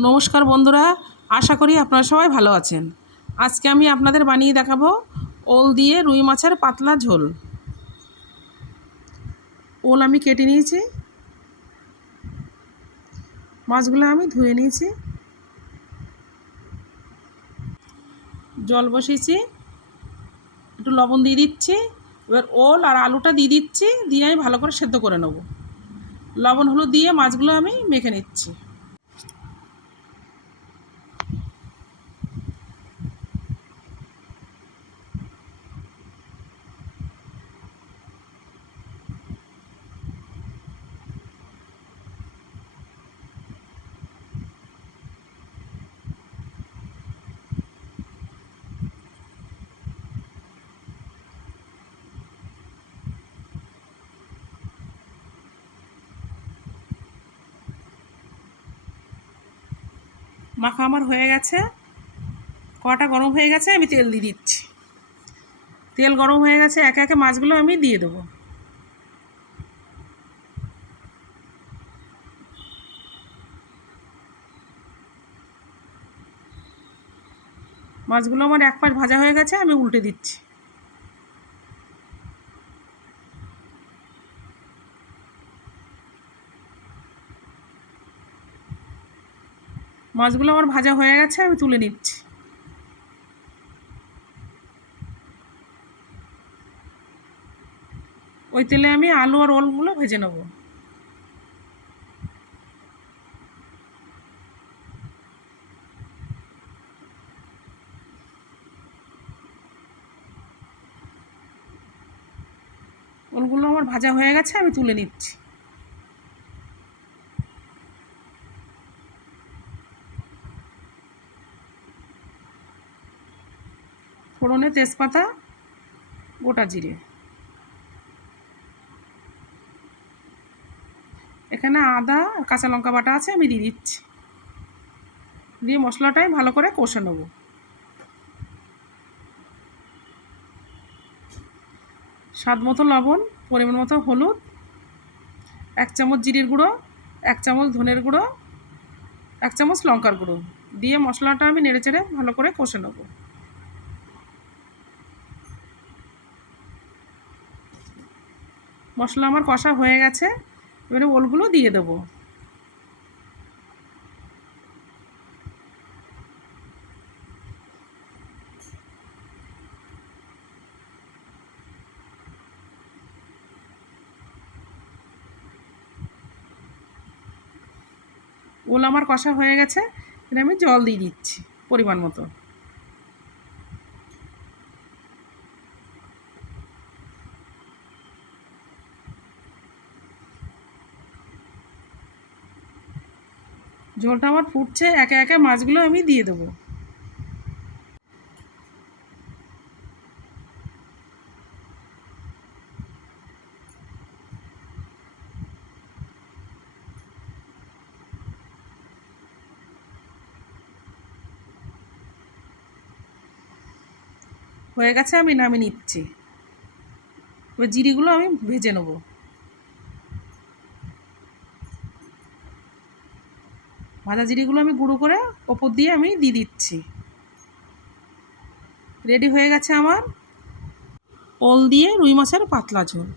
নমস্কার বন্ধুরা, আশা করি আপনারা সবাই ভালো আছেন। আজকে আমি আপনাদের বানিয়ে দেখাবো ওল দিয়ে রুই মাছের পাতলা ঝোল। ওল আমি কেটে নিয়েছি, মাছগুলো আমি ধুয়ে নিয়েছি, জল বসিয়েছি, একটু লবণ দিয়ে দিচ্ছি। এবার ওল আর আলুটা দিয়ে দিচ্ছি, দিয়ে আমি ভালো করে সেদ্ধ করে নেব। লবণ হলুদ দিয়ে মাছগুলো আমি মেখে নিচ্ছি। মাখা আমার হয়ে গেছে, কড়াটা গরম হয়ে গেছে, আমি তেল দিয়ে দিচ্ছি। তেল গরম হয়ে গেছে, একে একে মাছগুলো আমি দিয়ে দেবো। মাছগুলো আমার এক পাশ ভাজা হয়ে গেছে, আমি উল্টে দিচ্ছি। মাছগুলো আমার ভাজা হয়ে গেছে, আমি তুলে নিচ্ছি। ওই তেলে আমি আলু আর ওলগুলো ভেজে নেব। ওলগুলো আমার ভাজা হয়ে গেছে, আমি তুলে নিচ্ছি। ফোড়নে তেজপাতা, গোটা জিরে, এখানে আদা আর কাঁচা লঙ্কা বাটা আছে, আমি দিয়ে দিচ্ছি। দিয়ে মশলাটাই ভালো করে কষে নেব। স্বাদ মতো লবণ, পরিমাণ মতো হলুদ, 1 চামচ জিরের গুঁড়ো, 1 চামচ ধনের গুঁড়ো, 1 চামচ লঙ্কার গুঁড়ো দিয়ে মশলাটা আমি নেড়েচেড়ে ভালো করে কষে নেব। মশলা আমার কষা হয়ে গেছে, এবারে ওলগুলো দিয়ে দেবো। ওল আমার কষা হয়ে গেছে, এখানে আমি জল দিয়ে দিচ্ছি পরিমাণ মতো। ঝোলটা আমার ফুটছে, একে একে মাছগুলো আমি দিয়ে দেবো। হয়ে গেছে, আমি নামিয়ে নিচ্ছি। এবার জিরিগুলো আমি ভেজে নেব। ভাজা জিরিগুলো আমি গুঁড়ো করে ওপর দিয়ে আমি দিয়ে দিচ্ছি। রেডি হয়ে গেছে আমার ওল দিয়ে রুই মাছের পাতলা ঝোল।